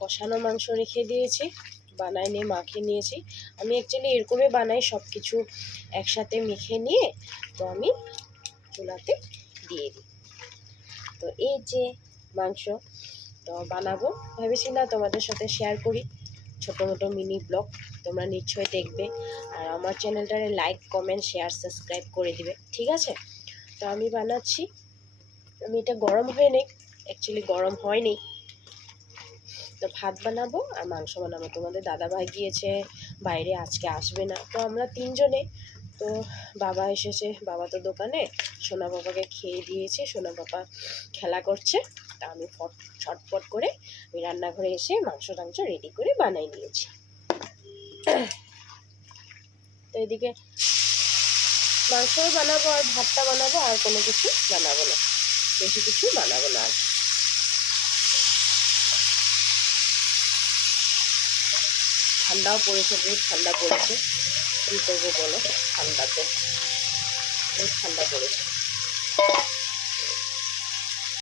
কষানো মাংস রেখে দিয়েছি, বানাই নিয়ে মাখিয়ে নিয়েছি। আমি অ্যাকচুয়ালি এরকমই বানাই, সব কিছু একসাথে মেখে নিয়ে তো আমি চুলাতে দিয়ে দিই। তো এই যে মাংস তো বানাবো, ভেবেছি না তোমাদের সাথে শেয়ার করি ছোটো মোটো মিনি ব্লগ, তোমরা নিশ্চয়ই দেখবে। আর আমার চ্যানেলটারে লাইক কমেন্ট শেয়ার সাবস্ক্রাইব করে দিবে, ঠিক আছে? তো আমি বানাচ্ছি, আমি এটা গরম হয়ে নেই, অ্যাকচুয়ালি গরম হয়নি। তো ভাত বানাবো আর মাংস বানাবো। তোমাদের দাদাভাই গিয়েছে বাইরে, আজকে আসবে না, তো আমরা তিনজনে। তো বাবা এসেছে, বাবা তো দোকানে, সোনা বাবাকে খেয়ে দিয়েছে, সোনা বাবা খেলা করছে। তা আমি ছটপট করে আমি রান্নাঘরে এসে মাংস টাংস রেডি করে বানাই নিয়েছি। তো এদিকে মাংসও বানাবো আর ভাতটা বানাবো, আর কোনো কিছু বানাবো না, বেশি কিছু বানাবো না। আর ঠান্ডাও পড়েছে, বহুত ঠান্ডা পড়েছে, কী করবো বলো, ঠান্ডাতে বহুত ঠান্ডা পড়েছে।